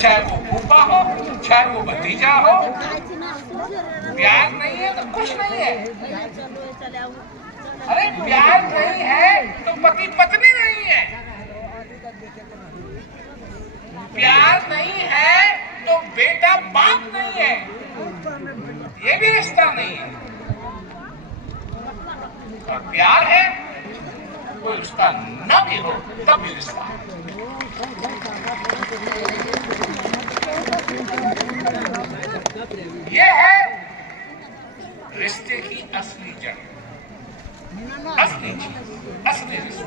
चाहे वो फूफा हो, चाहे वो भतीजा हो। प्यार नहीं है तो कुछ नहीं है। अरे प्यार नहीं है तो पति पत्नी नहीं है। प्यार नहीं है तो बेटा बाप नहीं है। ये भी रिश्ता नहीं है। और प्यार है, कोई रिश्ता न भी हो तब भी रिश्ता है। ये है रिश्ते की असली जड़, असली चीज, असली रिश्ता।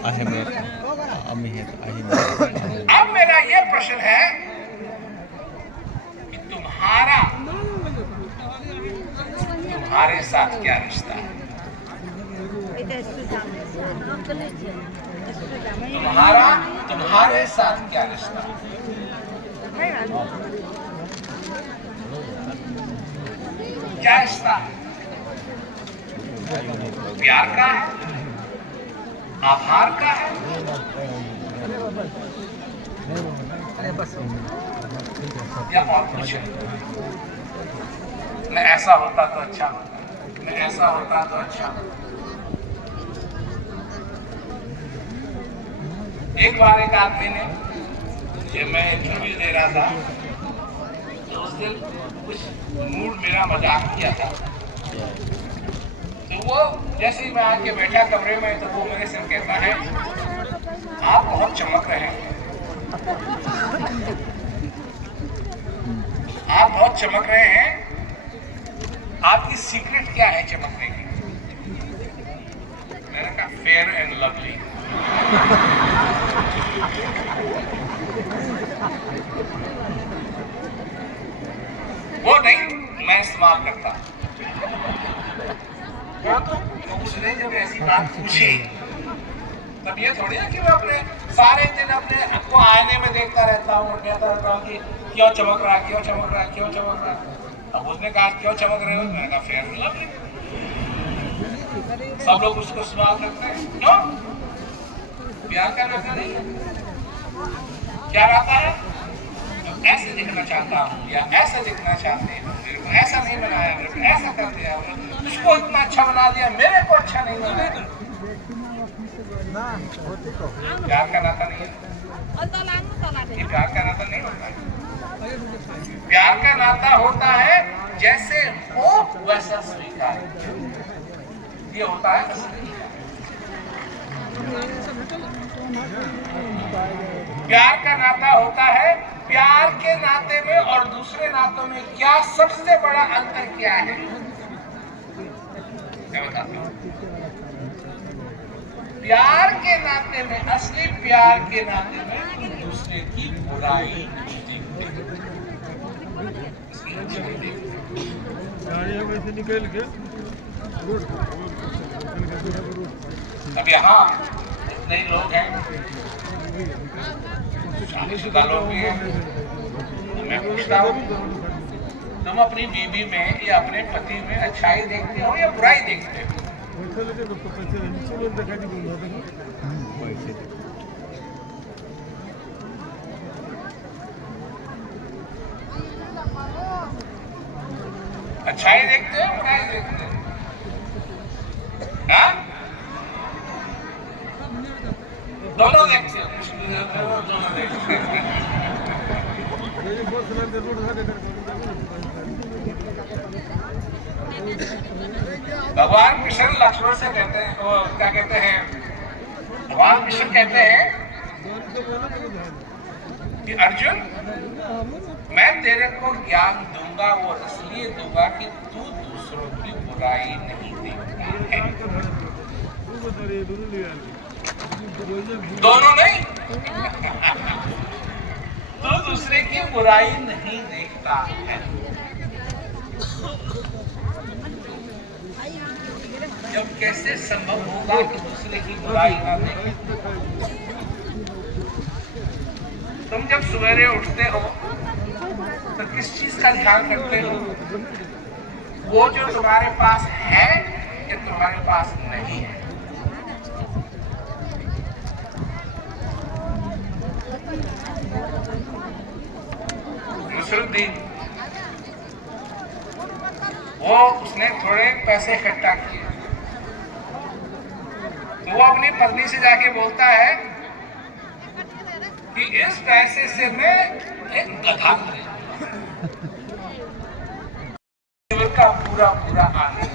अब मेरा ये प्रश्न है कि तुम्हारे साथ क्या रिश्ता है? तुम्हारे साथ क्या रिश्ता है? क्या रिश्ता है? प्यार का है, आभार का है, या और कुछ है? मैं ऐसा होता तो अच्छा होता, मैं ऐसा होता तो अच्छा होता। एक बार एक आदमी ने, जब मैं इंटरव्यू दे रहा था तो उस दिन कुछ मूड मेरा मजाक किया था। तो वो जैसे ही मैं आके बैठा कमरे में तो वो मेरे से कहता है, आप बहुत चमक रहे हैं, आप बहुत चमक रहे हैं, आपकी सीक्रेट क्या है चमकने की? मैंने कहा फेयर एंड लवली। वो नहीं मैं इस्तेमाल करता। वो तो उसने जब ऐसी बात पूछी तब ये थोड़ी है कि मैं अपने सारे दिन अपने को आईने में देखता रहता हूँ और कहता रहता हूँ कि क्यों चमक रहा है, क्यों चमक रहा है, क्यों चमक रहा है। अब उसने कहा क्यों चमक रहे हो? मैंने कहा फेयर एंड लवली। सब लोग उसको सवाल करते हैं क्यों? प्यार का नाता नहीं है। क्या नाता है? ऐसे दिखना चाहता हूँ या ऐसा दिखना चाहते हैं, मेरे को ऐसा नहीं बनाया, मेरे को ऐसा कर दिया, उसको इतना अच्छा बना दिया, मेरे को अच्छा नहीं बनाया। प्यार का नाता नहीं है। ये प्यार का नाता नहीं होता है। प्यार का नाता होता है जैसे हो वैसा स्वीकार, ये होता है। प्यार का नाता होता है, प्यार के नाते में और दूसरे नातों में क्या सबसे बड़ा अंतर क्या है मैं बताता हूं। प्यार के नाते में, असली प्यार के नाते में दूसरे की बुराई निकल के। अब यहाँ इतने ही लोग हैं, शादीशुदा लोग भी हैं, तो मैं पूछता हूँ तुम अपनी बीवी में या अपने पति में अच्छाई देखते हो या बुराई देखते हो? अच्छाई देखते हो, बुराई देखते हो? हाँ? दोनों देखते हो। दोनों देखते हो। भगवान कृष्ण लक्ष्मण से कहते हैं, क्या कहते हैं, भगवान कृष्ण कहते हैं कि अर्जुन मैं तेरे को ज्ञान दूंगा, वो इसलिए दूंगा कि तू दूसरों की बुराई नहीं देखता है। दोनों नहीं तो दूसरे की बुराई नहीं देखता है। जब कैसे संभव होगा कि दूसरे की बुराई ना देखे? तुम जब सवेरे उठते हो तो किस चीज का ध्यान करते हो? वो जो तुम्हारे पास है या तुम्हारे पास नहीं है? नसरुद्दीन, वो उसने थोड़े पैसे इकट्ठा किए, तो वो अपनी पत्नी से जाके बोलता है कि इस पैसे से मैं एक गधा का पूरा पूरा आनंद,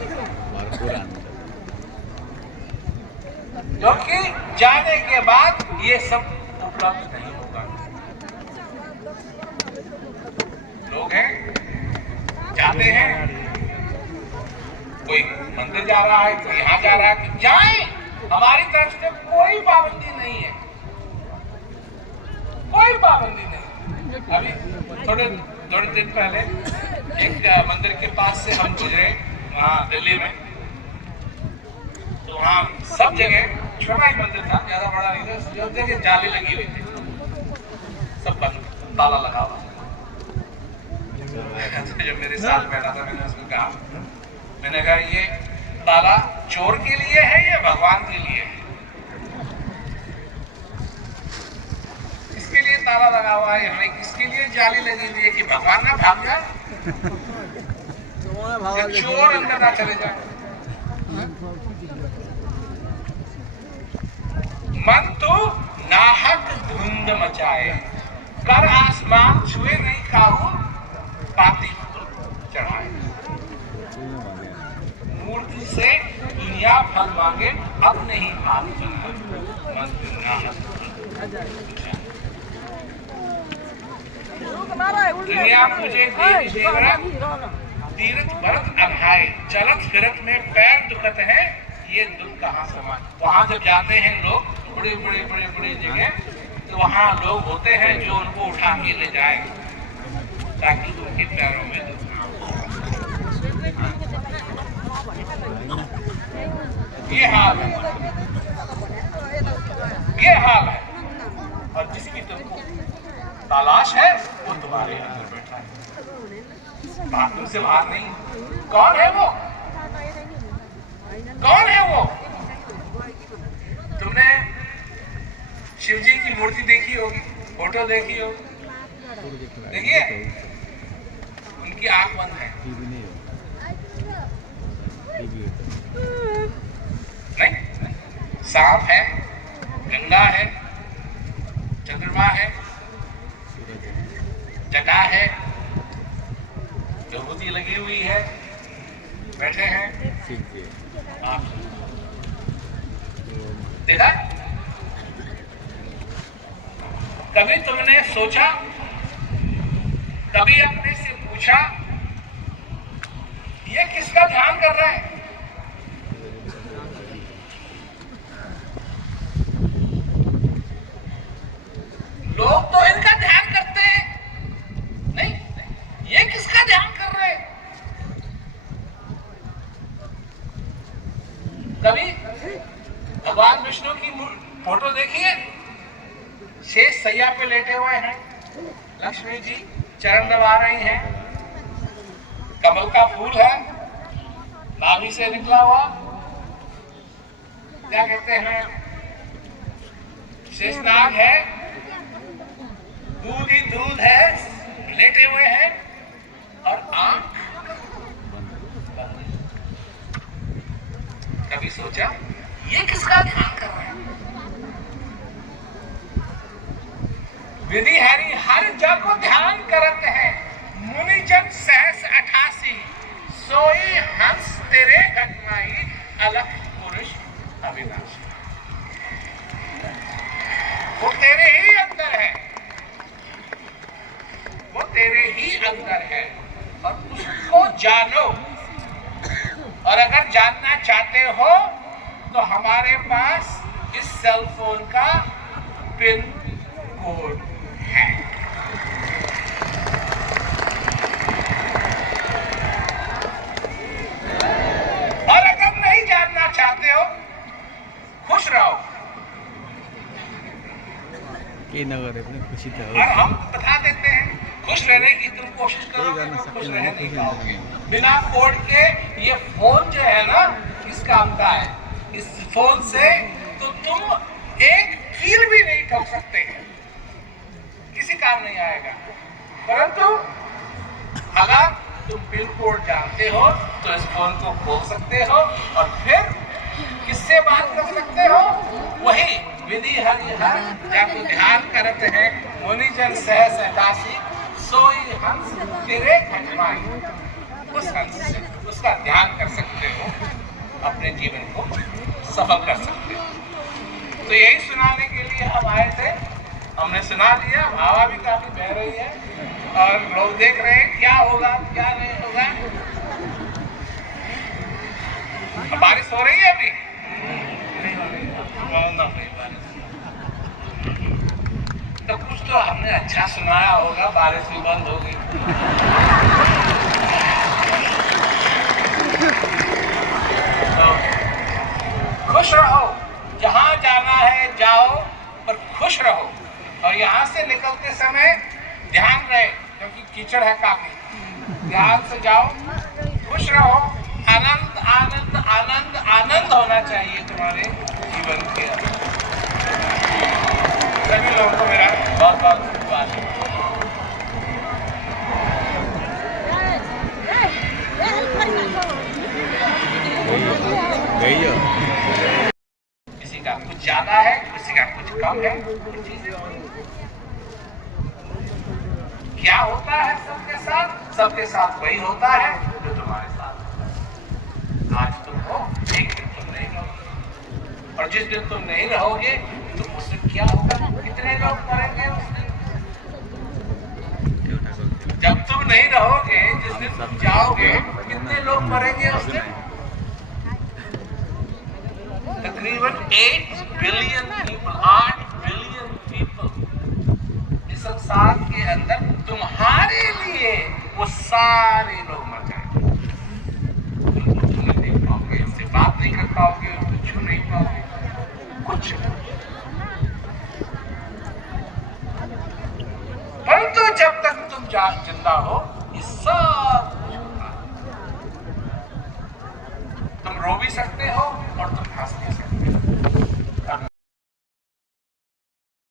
क्योंकि जाने के बाद ये सब उपलब्ध नहीं होगा। लोग हैं, जाते हैं, कोई मंदिर जा रहा है, कोई यहाँ जा रहा है, जाएं, हमारी तरफ से कोई पाबंदी नहीं है, कोई पाबंदी नहीं। अभी थोड़े दिन पहले एक मंदिर के पास से हम गुजरे, वहाँ दिल्ली में, तो वहाँ सब जगह छोटा ही मंदिर था, ज्यादा बड़ा नहीं था, जो जगह जाली लगी हुई थी, सब बंद, ताला लगा हुआ। जब मेरे साथ बैठा था, मैंने उसको कहा, मैंने कहा ये ताला चोर के लिए है या भगवान के लिए है? किसके लिए ताला लगा हुआ है, हमें किसके लिए जाली लगी हुई है कि भगवान ना भाग जाए, चोर अंदर ना चले जाए। मन तो नाहक धुंध मचाए, कर आसमान छुए नहीं काहू, पाती चढ़ाए। मूर्ति से दुनिया फल मांगे, अब नहीं आप मन तो नाहक दुनिया मुझे तीर्थ भरत अघाए, चलत फिरत में पैर दुखत है, ये दुख कहाँ समान। वहां जब जाते हैं लोग बड़े जगह, तो वहां लोग होते हैं जो उनको उठा के ले जाए ताकि उनके पैरों में दुख ना हो। ये हाल है, और जिसकी तुमको तलाश है वो तुम्हारे अंदर बैठा है, बात तुमसे बाहर नहीं। कौन है वो? कौन है वो? तुमने शिव जी की मूर्ति देखी होगी, फोटो देखी होगी, देखिए उनकी आंख बंद है नहीं, सांप है, गंगा है, चंद्रमा है, जटा है, विभूति लगी हुई है, बैठे हैं। देखा? कभी तुमने सोचा, कभी अपने से पूछा, ये किसका ध्यान कर रहा है? लोग तो इनका ध्यान करते हैं, नहीं, ये किसका ध्यान कर रहे हैं? कभी भगवान विष्णु की फोटो देखिए, शेष सैया पे लेटे हुए हैं, लक्ष्मी जी चरण दबा रही हैं, कमल का फूल है, नाभि से निकला हुआ, क्या कहते हैं, शेषनाग है, दूध ही दूध है, लेटे हुए हैं और आंख। कभी सोचा ये किसका ध्यान कर रहे हैं? विधि हरि हर जग को ध्यान करते हैं, मुनिजन सहस 88, सोई हंस तेरे घटनाई, अलख पुरुष अविनाशी। वो तेरे ही अंदर है, वो तेरे ही अंदर है, और उसको जानो। और अगर जानना चाहते हो तो हमारे पास इस सेल फोन का पिन कोड है। और अगर नहीं जानना चाहते हो, खुश रहो, और हम बता देते हैं, खुश रहने की तुम कोशिश करो, खुश रह नहीं पाओगे। बिना कोड के ये फोन जो है ना, इस काम का है, इस फोन से तो तुम एक कील भी नहीं ठोक सकते, किसी काम नहीं आएगा। परंतु अगर तुम पिन कोड जानते हो तो इस फोन को खोल सकते हो और फिर किससे बात कर सकते हो? वही विधि हरिहर जाको ध्यान करते हैं मुनिजन सहस दासी सोई हंस तेरे खटवाई। उस हंस से उसका ध्यान कर सकते हो, अपने जीवन को सफल कर सकते हो। तो यही सुनाने के लिए हम आए थे। हमने सुना लिया, हवा भी काफी बह रही है और लोग देख रहे हैं क्या होगा क्या नहीं होगा। बारिश हो रही है अभी? नहीं हो रही है। तो कुछ तो हमने अच्छा सुनाया होगा, बारिश भी बंद हो गई। तो खुश रहो, जहां जाना है जाओ, पर खुश रहो। और यहाँ से निकलते समय ध्यान रहे, क्योंकि कीचड़ है काफी। ध्यान से जाओ, खुश रहो। आनंद आनंद आनंद आनंद होना चाहिए तुम्हारे जीवन के अंदर। सभी लोगों को मेरा बहुत बहुत धन्यवाद। किसी का कुछ ज्यादा है, किसी का कुछ कम है। क्या होता है सबके साथ? सबके साथ वही होता है जो तुम्हारे साथ है। आज तुम हो, एक दिन तुम नहीं रहोगे, और जिस दिन तुम नहीं रहोगे तो उस दिन क्या होगा? कितने लोग मरेंगे उस दिन? जब तुम नहीं रहोगे, जिस दिन तुम जाओगे, कितने लोग मरेंगे उस दिन? तकरीबन 8 बिलियन पीपल, 8 बिलियन पीपल इस संसार के अंदर तुम्हारे लिए वो सारे लोग मर जाएंगे। तुम नहीं देख पाओगे, उनसे बात नहीं कर पाओगे, उनको छू नहीं पाओगे, कुछ। परंतु जब तक तुम जिंदा हो, ये सब कुछ होगा। तुम रो भी सकते हो और तुम हंस भी सकते हो।